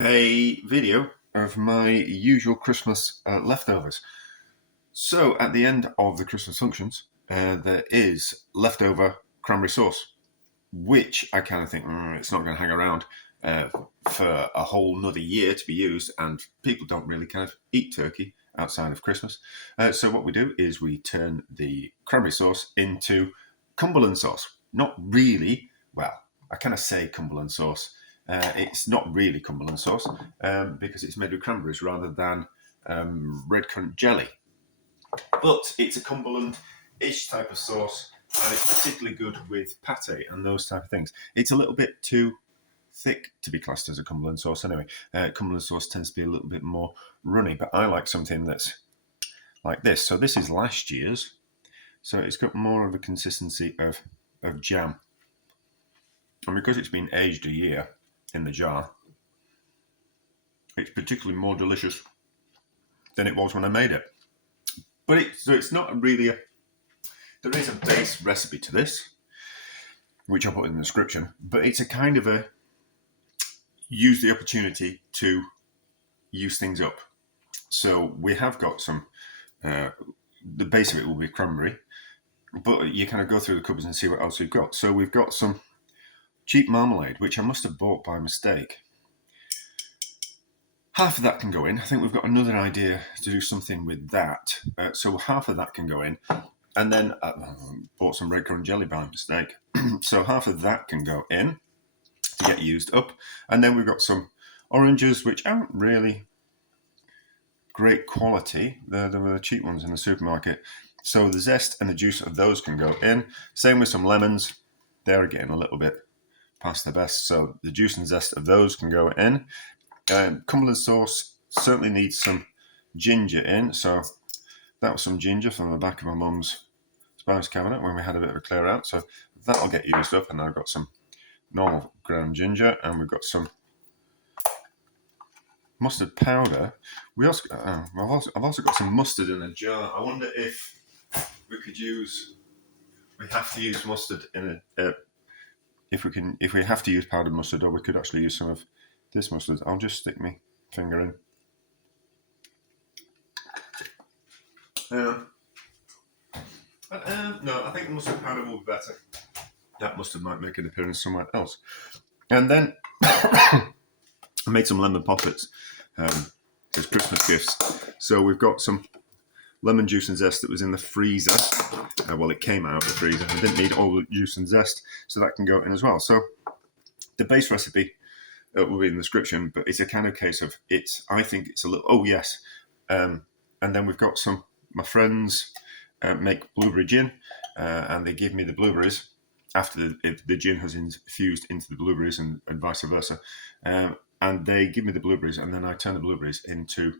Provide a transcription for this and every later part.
A video of my usual Christmas leftovers. So at the end of the Christmas functions, there is leftover cranberry sauce, which I kind of think it's not going to hang around uh, for a whole nother year to be used, and people don't really kind of eat turkey outside of Christmas. So what we do is we turn the cranberry sauce into Cumberland sauce. Not really. Well, I kind of say Cumberland sauce. It's not really Cumberland sauce because it's made with cranberries rather than red currant jelly. But it's a Cumberland-ish type of sauce, and it's particularly good with pate and those type of things. It's a little bit too thick to be classed as a Cumberland sauce anyway. Cumberland sauce tends to be a little bit more runny, but I like something that's like this. So this is last year's, so it's got more of a consistency of jam. And because it's been aged a year in the jar, it's particularly more delicious than it was when I made it. But it's not really there is a base recipe to this, which I'll put in the description, but it's a kind of a use the opportunity to use things up. So we have got some, the base of it will be cranberry, but you kind of go through the cupboards and see what else we've got. So we've got some cheap marmalade, which I must have bought by mistake. Half of that can go in. I think we've got another idea to do something with that. So half of that can go in. And then I bought some red currant jelly by mistake. So half of that can go in to get used up. And then we've got some oranges, which aren't really great quality. They're the cheap ones in the supermarket. So the zest and the juice of those can go in. Same with some lemons. They're getting a little bit past their best. So the juice and zest of those can go in. Cumberland sauce certainly needs some ginger in. So that was some ginger from the back of my mum's spice cabinet when we had a bit of a clear out. So that'll get used up. And I've got some normal ground ginger, and we've got some mustard powder. I've also got some mustard in a jar. I wonder if we could use. We have to use mustard in a. If we have to use powdered mustard, or we could actually use some of this mustard. I'll just stick my finger in. No, I think the mustard powder will be better. That mustard might make an appearance somewhere else. And then I made some lemon poppets as Christmas gifts. So we've got some lemon juice and zest that was in the freezer. Well, it came out of the freezer. I didn't need all the juice and zest, so that can go in as well. So the base recipe will be in the description, but it's a kind of case of I think it's a little. Oh yes, and then we've got my friends make blueberry gin, and they give me the blueberries after the gin has infused into the blueberries and vice versa. And they give me the blueberries, and then I turn the blueberries into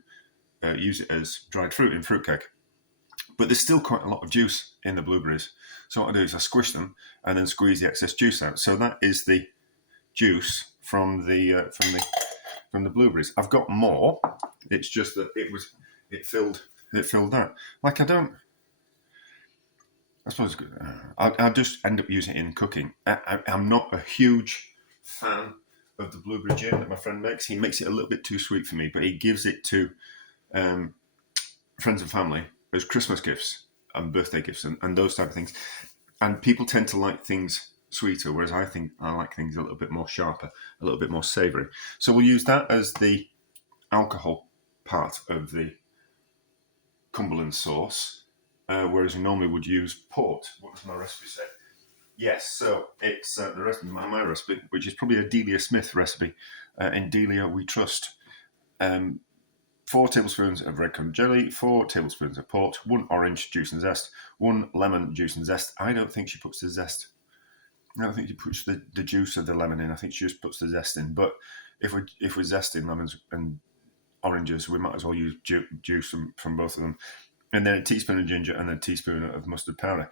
use it as dried fruit in fruitcake. But there's still quite a lot of juice in the blueberries. So what I do is I squish them and then squeeze the excess juice out. So that is the juice from the blueberries. I've got more. It's just that it filled that. Like I suppose I'll just end up using it in cooking. I'm not a huge fan of the blueberry gin that my friend makes. He makes it a little bit too sweet for me, but he gives it to friends and family as Christmas gifts and birthday gifts and those type of things. And people tend to like things sweeter, whereas I think I like things a little bit more sharper, a little bit more savoury. So we'll use that as the alcohol part of the Cumberland sauce, whereas we normally would use port. What does my recipe say? Yes, so it's the rest of my recipe, which is probably a Delia Smith recipe. In Delia, we trust. 4 tablespoons of red currant jelly, 4 tablespoons of port, 1 orange juice and zest, 1 lemon juice and zest. I don't think she puts the zest. I don't think she puts the juice of the lemon in. I think she just puts the zest in. But if we're zesting lemons and oranges, we might as well use juice from both of them. And then a teaspoon of ginger and then a teaspoon of mustard powder.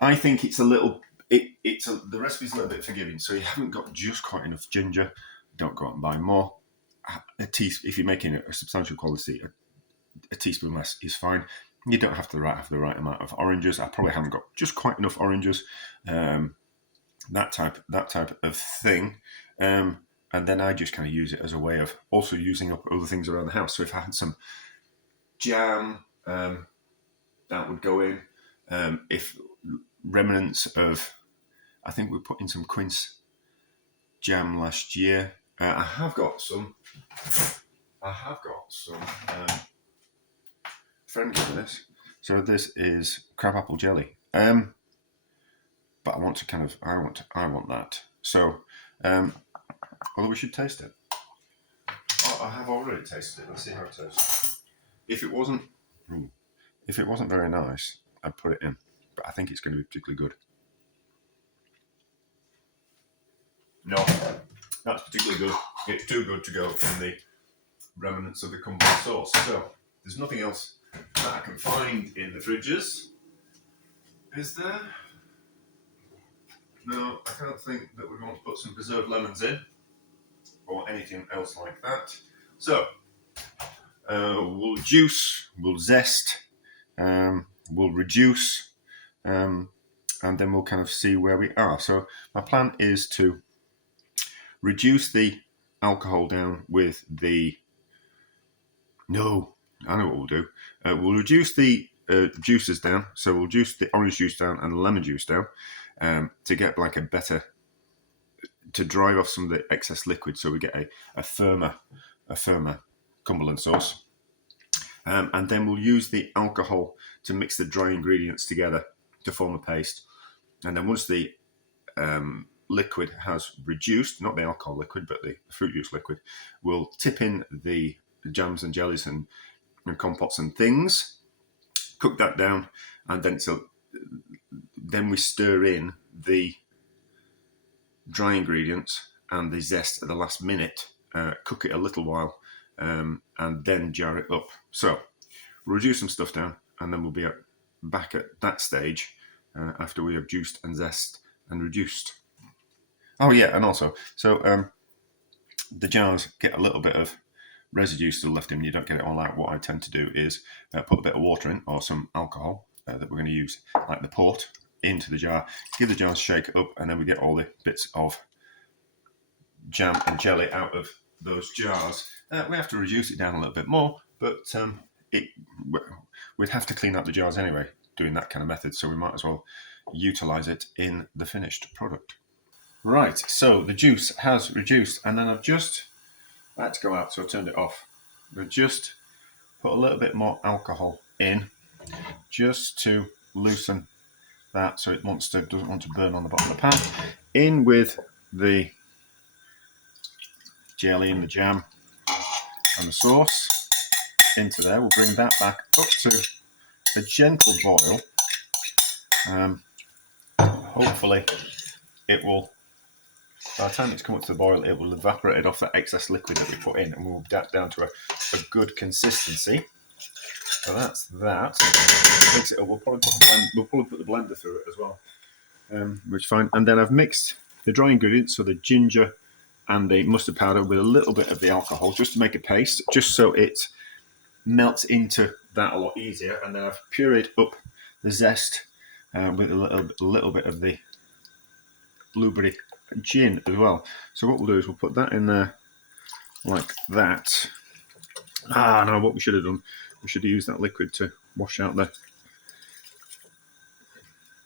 I think it's a little. The recipe's a little bit forgiving, so you haven't got just quite enough ginger. Don't go out and buy more. If you're making a substantial quality, a teaspoon less is fine. You don't have to have the right amount of oranges. I probably haven't got just quite enough oranges. That type of thing. And and then I just kind of use it as a way of also using up other things around the house. So if I had some jam, that would go in. If remnants of, I think we put in some quince jam last year. I have got some. Friend gave me this. So this is crabapple jelly. But I want that. So, although we should taste it. Oh, I have already tasted it. Let's see how it tastes. If it wasn't very nice, I'd put it in. But I think it's going to be particularly good. No, that's particularly good. It's too good to go in the remnants of the Cumberland sauce. So there's nothing else that I can find in the fridges. Is there? No, I can't think that we're going to put some preserved lemons in or anything else like that. So we'll juice, we'll zest, we'll reduce, and then we'll kind of see where we are. So my plan is to reduce the alcohol down with the... No, I know what we'll do. We'll reduce the juices down. So we'll juice the orange juice down and the lemon juice down to get like a better... to drive off some of the excess liquid, so we get a firmer Cumberland sauce. And then we'll use the alcohol to mix the dry ingredients together to form a paste. And then once the liquid has reduced, not the alcohol liquid, but the fruit juice liquid, we'll tip in the jams and jellies and compotes and things, cook that down, and then we stir in the dry ingredients and the zest at the last minute, cook it a little while, and then jar it up. So we'll reduce some stuff down, and then we'll be back at that stage after we have juiced and zest and reduced. Oh yeah, and also, so the jars get a little bit of residue still left in. You don't get it all out. What I tend to do is put a bit of water in, or some alcohol that we're going to use, like the port, into the jar, give the jar a shake up, and then we get all the bits of jam and jelly out of those jars. We have to reduce it down a little bit more, but we'd have to clean up the jars anyway doing that kind of method, so we might as well utilize it in the finished product. Right, so the juice has reduced, and then I've just had to go out, so I turned it off. We've just put a little bit more alcohol in just to loosen that, so it doesn't want to burn on the bottom of the pan. In with the jelly and the jam and the sauce into there. We'll bring that back up to a gentle boil. Hopefully it will, by the time it's come up to the boil, it will evaporate off that excess liquid that we put in, and we'll get down to a good consistency. So that's that. Mix it up. We'll probably put the blender through it as well, which is fine. And then I've mixed the dry ingredients, so the ginger and the mustard powder, with a little bit of the alcohol, just to make a paste, just so it melts into that a lot easier. And then I've pureed up the zest with a little bit of the blueberry gin as well. So what we'll do is we'll put that in there like that. No, what we should have done, we should have used that liquid to wash out the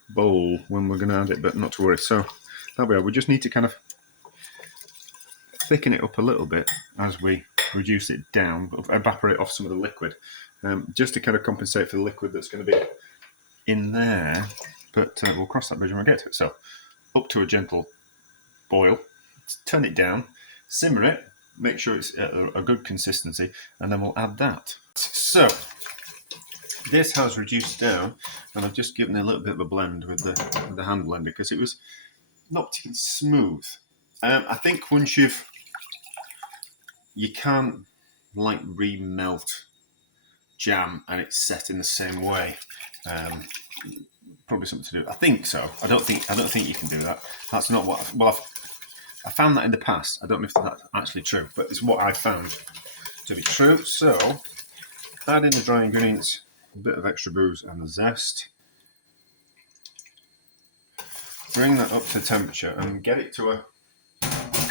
bowl when we're going to add it, but not to worry. So there we are. We just need to kind of thicken it up a little bit as we reduce it down, evaporate off some of the liquid, just to kind of compensate for the liquid that's going to be in there. But we'll cross that bridge when we get to it. So up to a gentle boil, turn it down, simmer it, make sure it's at a good consistency, and then we'll add that. So this has reduced down, and I've just given it a little bit of a blend with the hand blender because it was not particularly smooth. I think once you can't like remelt jam and it's set in the same way. Probably something to do. I think so. I don't think you can do that. That's not what. I found that in the past. I don't know if that's actually true, but it's what I found to be true. So add in the dry ingredients, a bit of extra booze and the zest. Bring that up to temperature and get it to a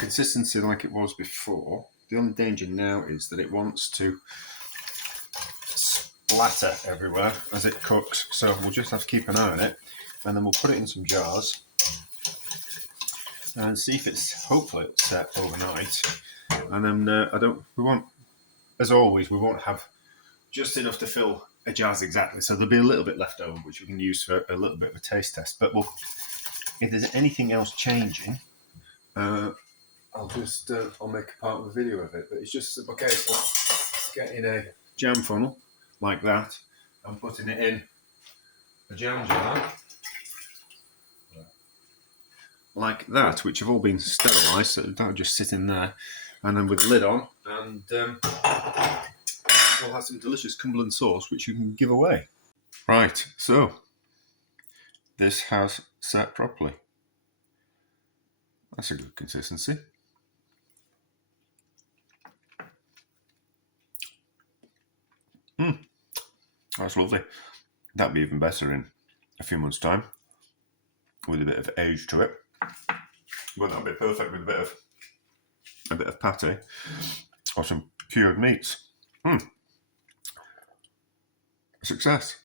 consistency like it was before. The only danger now is that it wants to splatter everywhere as it cooks, so we'll just have to keep an eye on it, and then we'll put it in some jars and see if it's, hopefully it's set overnight. And then we won't, as always, we won't have just enough to fill a jars exactly, so there'll be a little bit left over which we can use for a little bit of a taste test. But if there's anything else changing, I'll make a part of a video of it. But it's just a case of getting a jam funnel like that and putting it in a jam jar like that, which have all been sterilised, so that'll just sit in there, and then with the lid on, and we'll have some delicious Cumberland sauce which you can give away. Right, so this has set properly. That's a good consistency. That's lovely. That'll be even better in a few months' time with a bit of age to it. But that'll be perfect with a bit of pate or some cured meats. Success.